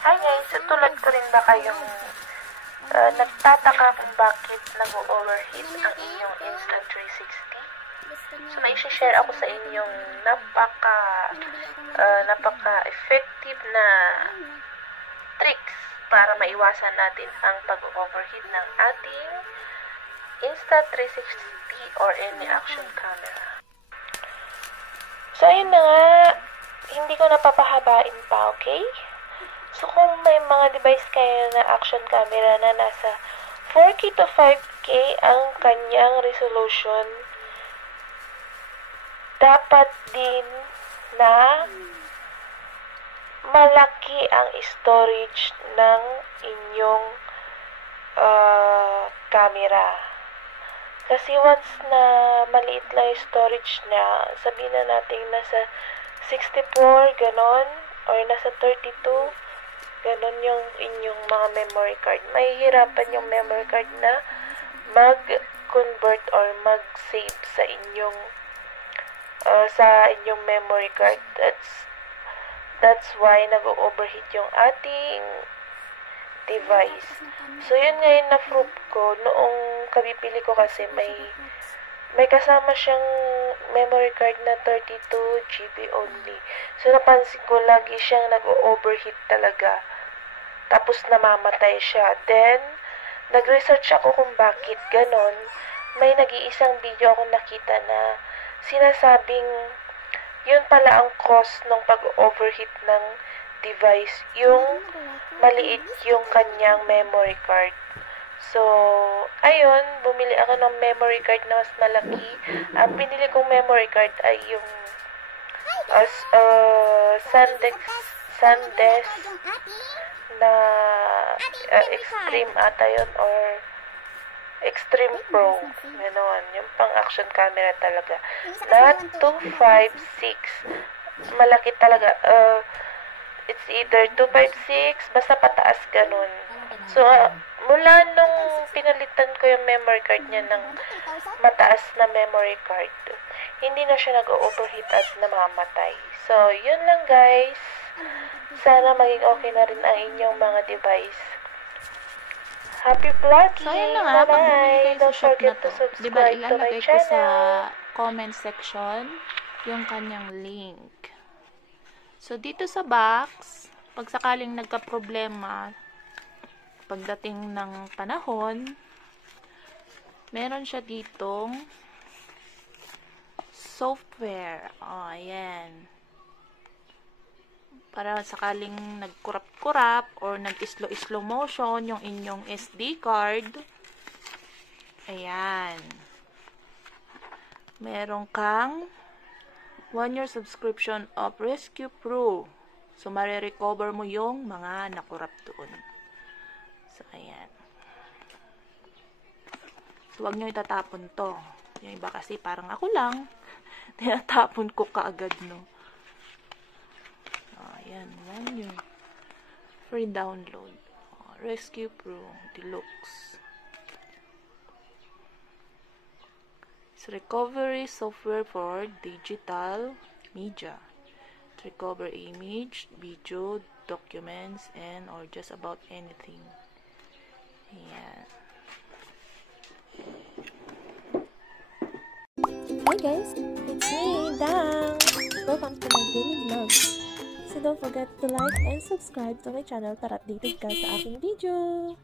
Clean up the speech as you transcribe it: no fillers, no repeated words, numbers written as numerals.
Hi guys, tulad ko rin ba kayong nagtataka kung bakit nag-overheat ang inyong Insta360? So may share ako sa inyong napaka-effective na tricks para maiwasan natin ang pag-overheat ng ating Insta360 or any action camera. So ayun na nga, hindi ko napapahabain pa, okay? So, kung may mga device kayo na action camera na nasa 4K to 5K ang kanyang resolution, dapat din na malaki ang storage ng inyong camera. Kasi once na maliit lang yung storage niya, sabihin na natin nasa 64, ganon, or nasa 32, ganon yung inyong mga memory card. Mahihirapan yung memory card na mag-convert or mag-save sa inyong memory card. That's why nag-overheat yung ating device. So yun nga yung na-prove ko noong kabibili ko, kasi may kasama siyang memory card na 32 GB only. So napansin ko lagi siyang nag-overheat talaga. Tapos namamatay siya. Then, nag-research ako kung bakit ganon. May nag-iisang video ako nakita na sinasabing yun pala ang cause ng pag-overheat ng device. Yung maliit yung kanyang memory card. So, ayun, bumili ako ng memory card na mas malaki. Ang pinili kong memory card ay yung SanDisk na Extreme ata yun, or Extreme Pro. Ganon. Yung pang action camera talaga. Not 256. Malaki talaga. It's either 256, basta pataas ganon. So, mula nung pinalitan ko yung memory card niya ng mataas na memory card, hindi na siya nag-overheat at namamatay. So, yun lang guys. Sana maging okay na rin ang inyong mga device. Happy vlogging! So, yun na nga. Bye-bye! Don't forget to Diba, subscribe to my ilalagay ko sa channel. comment section yung kanyang link. So, dito sa box, pag sakaling nagka-problema pagdating ng panahon, meron siya ditong software. Ayan. Para sakaling nag-kurap-kurap or nag-slow motion yung inyong SD card. Ayan. Meron kang 1-year subscription of Rescue Pro. So, marirecover mo yung mga nakurap doon. So, ayan. So, huwag nyo itatapon to. Yung iba kasi parang ako lang. Tinatapon ko kaagad, no? Ayan. 1 year. Free download. Rescue Pro Deluxe. It's recovery software for digital media. To recover image, video, documents, and or just about anything. Ayan. Hi guys, it's me, Dang! Welcome to my daily vlog. So don't forget to like and subscribe to my channel para updated ka sa aking video.